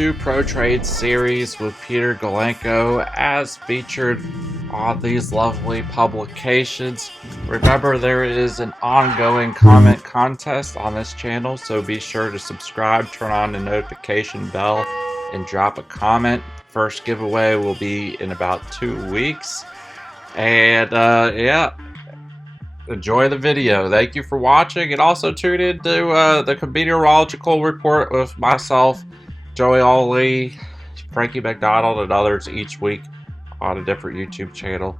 New Pro Trade series with Peter Galenko as featured on these lovely publications. Remember, there is an ongoing comment contest on this channel, so be sure to subscribe, turn on the notification bell, and drop a comment. First giveaway will be in about 2 weeks. And yeah, enjoy the video. Thank you for watching, and also tune in to the Meteorological Report with myself, Joey Ali, Frankie McDonald, and others each week on a different YouTube channel.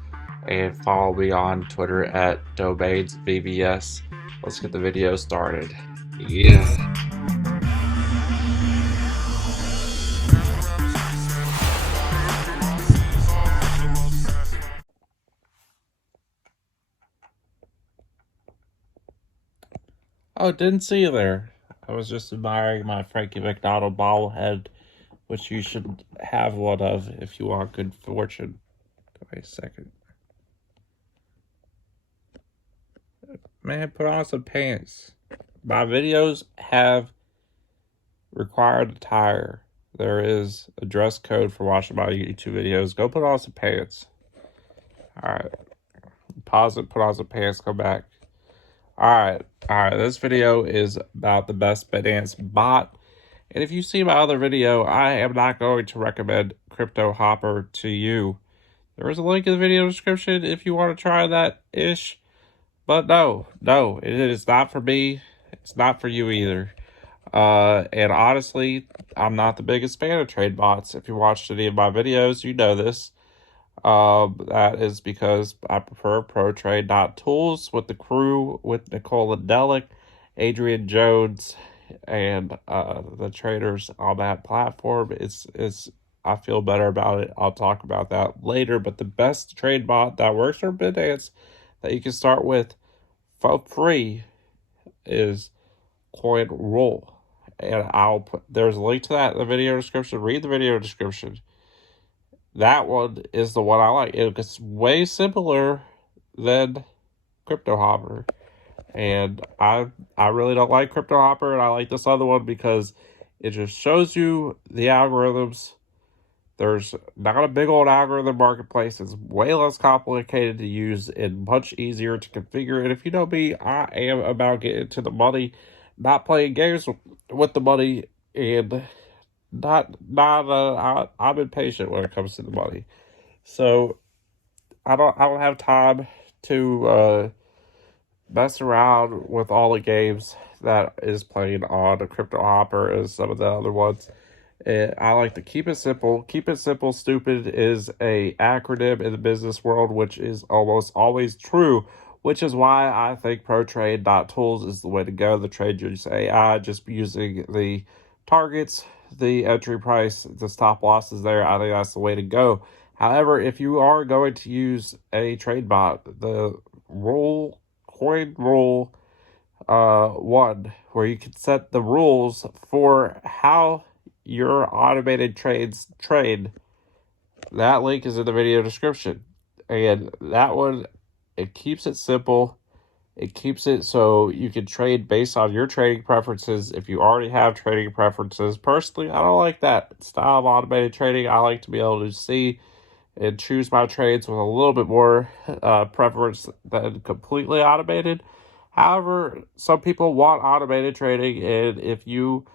And follow me on Twitter at DomainsVBS. Let's get the video started. Yeah. Oh, didn't see you there. I was just admiring my Frankie McDonald bobblehead, which you should have one of if you want good fortune. Wait a second. Man, put on some pants. My videos have required attire. There is a dress code for watching my YouTube videos. Go put on some pants. Alright. Pause it, put on some pants, come back. Alright. This video is about the best Binance bot. And if you see my other video, I am not going to recommend Crypto Hopper to you. There is a link in the video description if you want to try that-ish. But no, it is not for me. It's not for you either. And honestly, I'm not the biggest fan of trade bots. If you watched any of my videos, you know this. That is because I prefer ProTrade.tools with the crew, with Nicole Delic, Adrian Jones, and the traders on that platform. I feel better about it. I'll talk about that later. But the best trade bot that works for Binance that you can start with for free is CoinRoll. And there's a link to that in the video description. Read the video description. That one is the one I like. It's way simpler than Crypto Hopper. And I really don't like Crypto Hopper, and I like this other one because it just shows you the algorithms. There's not a big old algorithm marketplace. It's way less complicated to use and much easier to configure. And if you know me, I am about getting to the money, not playing games with the money, and I'm impatient when it comes to the money. So I don't have time to mess around with all the games that is playing on a Crypto Hopper and some of the other ones. I like to keep it simple. Keep it simple, stupid is a acronym in the business world, which is almost always true, which is why I think ProTrade.tools is the way to go. The TradeJuice AI, just using the targets, the entry price, the stop losses there, I think that's the way to go. However, if you are going to use a trade bot, the CoinRoll one, where you can set the rules for how your automated trades trade, that link is in the video description. And that one, it keeps it simple. It keeps it so you can trade based on your trading preferences. If you already have trading preferences, personally, I don't like that style of automated trading. I like to be able to see and choose my trades with a little bit more preference than completely automated. However, some people want automated trading, and if you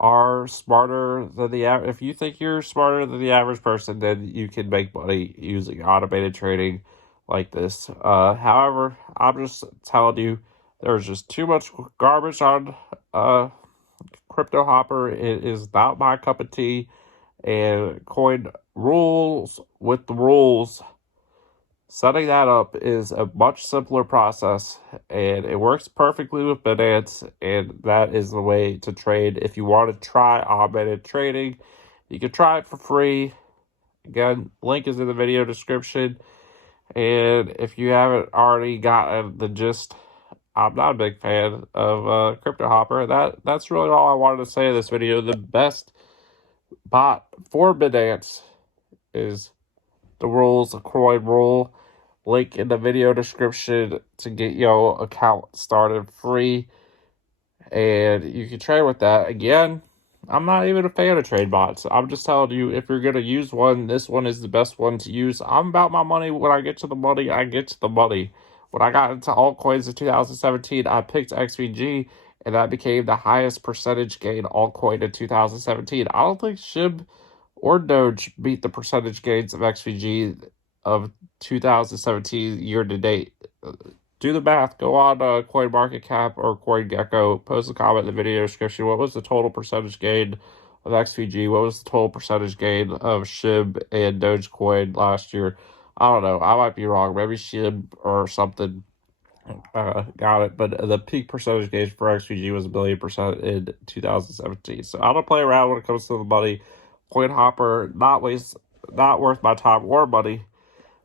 are smarter than if you think you're smarter than the average person, then you can make money using automated trading like this. However, I'm just telling you, there's just too much garbage on Crypto Hopper. It is not my cup of tea. And coin rules with the rules, setting that up is a much simpler process, and it works perfectly with Binance, and that is the way to trade. If you want to try automated trading, you can try it for free. Again, link is in the video description. And if you haven't already gotten the gist, I'm not a big fan of Crypto Hopper. That's really all I wanted to say in this video. The best bot for Binance is the rules, the CoinRoll. Link in the video description to get your account started free. And you can trade with that. Again, I'm not even a fan of trade bots. I'm just telling you, if you're going to use one, this one is the best one to use. I'm about my money. When I get to the money, I get to the money. When I got into altcoins in 2017, I picked XVG, and that became the highest percentage gain altcoin in 2017. I don't think SHIB or Doge beat the percentage gains of XVG of 2017 year to date. Do the math. Go on CoinMarketCap or CoinGecko. Post a comment in the video description. What was the total percentage gain of XVG? What was the total percentage gain of SHIB and Dogecoin last year? I don't know. I might be wrong. Maybe SHIB or something got it. But the peak percentage gain for XVG was 1,000,000% in 2017. So I don't play around when it comes to the money. Coin Hopper, not worth my time or money.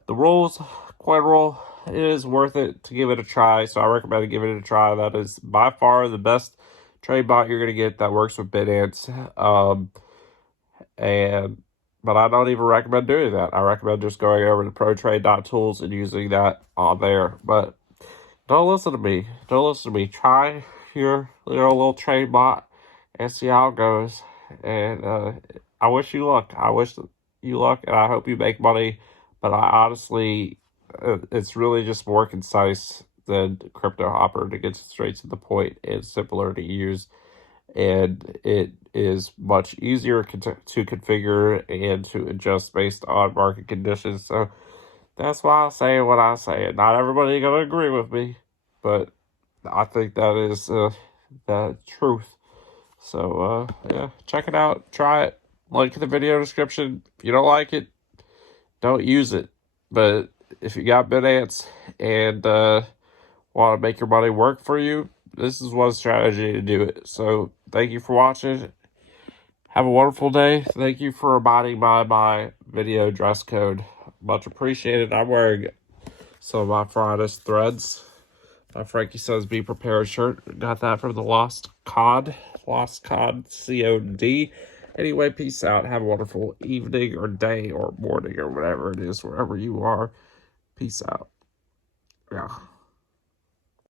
The rules, coin roll, it is worth it to give it a try, so I recommend giving it a try. That is by far the best trade bot you're going to get that works with Binance. But I don't even recommend doing that. I recommend just going over to protrade.tools and using that on there. But don't listen to me. Don't listen to me. Try your little trade bot and see how it goes. And I wish you luck. I wish you luck, and I hope you make money. But I honestly, it's really just more concise than Crypto Hopper to get straight to the point and simpler to use. And it is much easier to configure and to adjust based on market conditions. So that's why I say what I say. Not everybody gonna agree with me, but I think that is the truth. So yeah, check it out, try it. Link in the video description. If you don't like it, don't use it. But if you got Binance and want to make your money work for you, this is one strategy to do it. So thank you for watching. Have a wonderful day. Thank you for abiding by my video dress code. Much appreciated. I'm wearing some of my finest threads. My Frankie Says Be Prepared shirt. Got that from the Lost Cod, COD. Anyway, peace out. Have a wonderful evening or day or morning or whatever it is, wherever you are. Peace out. Yeah.